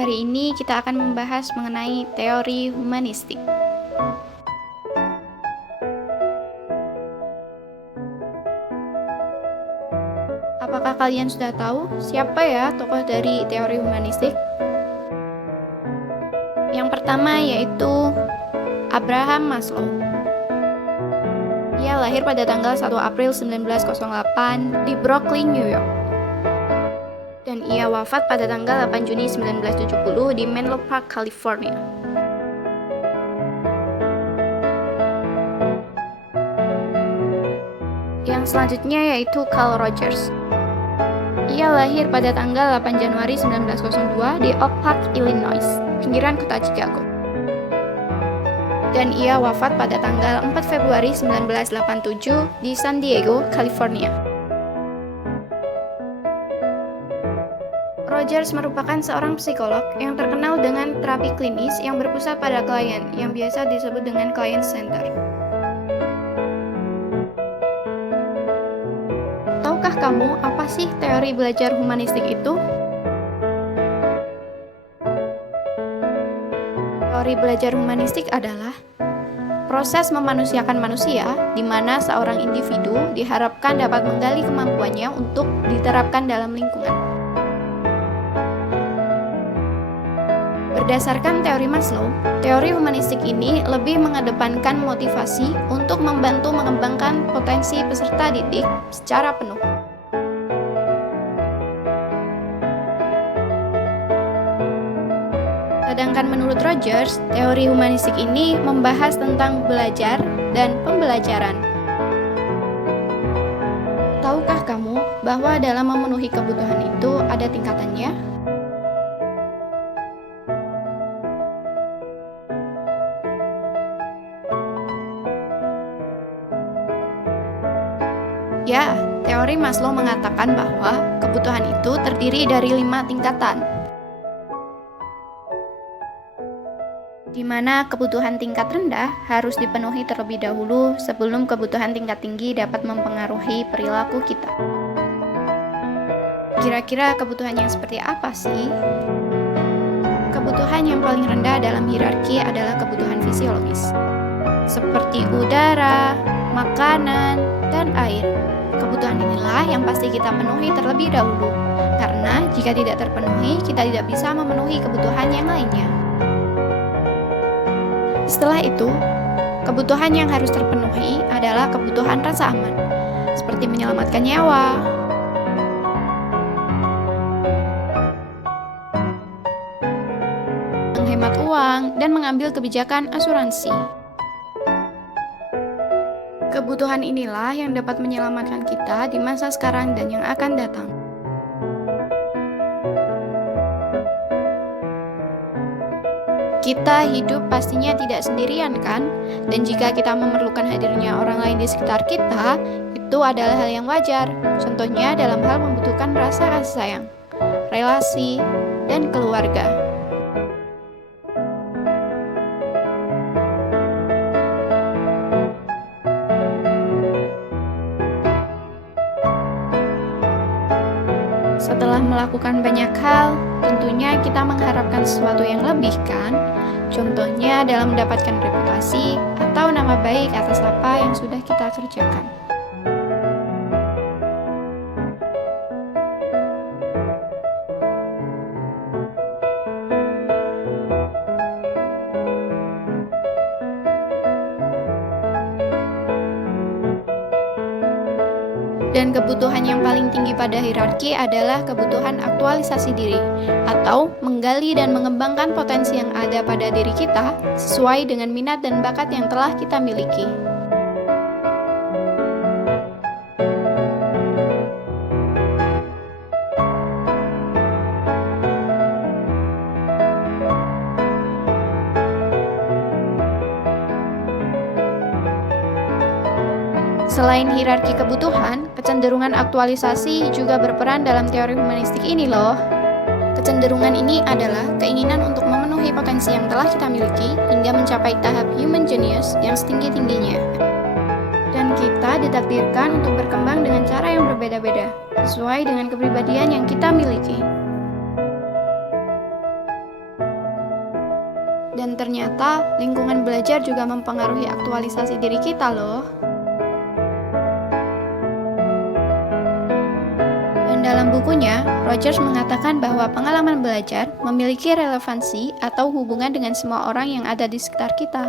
Hari ini kita akan membahas mengenai teori humanistik. Apakah kalian sudah tahu siapa ya tokoh dari teori humanistik? Yang pertama yaitu Abraham Maslow. Ia lahir pada tanggal 1 April 1908 di Brooklyn, New York. Dan ia wafat pada tanggal 8 Juni 1970 di Menlo Park, California. Yang selanjutnya yaitu Carl Rogers. Ia lahir pada tanggal 8 Januari 1902 di Oak Park, Illinois, pinggiran kota Chicago. Dan ia wafat pada tanggal 4 Februari 1987 di San Diego, California. Rogers merupakan seorang psikolog yang terkenal dengan terapi klinis yang berpusat pada klien, yang biasa disebut dengan client center. Tahukah kamu apa sih teori belajar humanistik itu? Teori belajar humanistik adalah proses memanusiakan manusia, di mana seorang individu diharapkan dapat menggali kemampuannya untuk diterapkan dalam lingkungan. Berdasarkan teori Maslow, teori humanistik ini lebih mengedepankan motivasi untuk membantu mengembangkan potensi peserta didik secara penuh. Sedangkan menurut Rogers, teori humanistik ini membahas tentang belajar dan pembelajaran. Tahukah kamu bahwa dalam memenuhi kebutuhan itu ada tingkatannya? Ya, teori Maslow mengatakan bahwa kebutuhan itu terdiri dari 5 tingkatan, di mana kebutuhan tingkat rendah harus dipenuhi terlebih dahulu sebelum kebutuhan tingkat tinggi dapat mempengaruhi perilaku kita. Kira-kira kebutuhan yang seperti apa sih? Kebutuhan yang paling rendah dalam hierarki adalah kebutuhan fisiologis, seperti udara, makanan, dan air. Kebutuhan inilah yang pasti kita penuhi terlebih dahulu, karena jika tidak terpenuhi, kita tidak bisa memenuhi kebutuhan yang lainnya. Setelah itu, kebutuhan yang harus terpenuhi adalah kebutuhan rasa aman, seperti menyelamatkan nyawa, menghemat uang, dan mengambil kebijakan asuransi. Kebutuhan inilah yang dapat menyelamatkan kita di masa sekarang dan yang akan datang. Kita hidup pastinya tidak sendirian kan? Dan jika kita memerlukan hadirnya orang lain di sekitar kita, itu adalah hal yang wajar. Contohnya dalam hal membutuhkan rasa kasih sayang, relasi, dan keluarga. Setelah melakukan banyak hal, tentunya kita mengharapkan sesuatu yang lebih kan? Contohnya dalam mendapatkan reputasi atau nama baik atas apa yang sudah kita kerjakan. Dan kebutuhan yang paling tinggi pada hierarki adalah kebutuhan aktualisasi diri, atau menggali dan mengembangkan potensi yang ada pada diri kita sesuai dengan minat dan bakat yang telah kita miliki. Selain hierarki kebutuhan, kecenderungan aktualisasi juga berperan dalam teori humanistik ini loh. Kecenderungan ini adalah keinginan untuk memenuhi potensi yang telah kita miliki hingga mencapai tahap human genius yang setinggi-tingginya. Dan kita ditakdirkan untuk berkembang dengan cara yang berbeda-beda, sesuai dengan kepribadian yang kita miliki. Dan ternyata lingkungan belajar juga mempengaruhi aktualisasi diri kita loh. Dan dalam bukunya, Rogers mengatakan bahwa pengalaman belajar memiliki relevansi atau hubungan dengan semua orang yang ada di sekitar kita.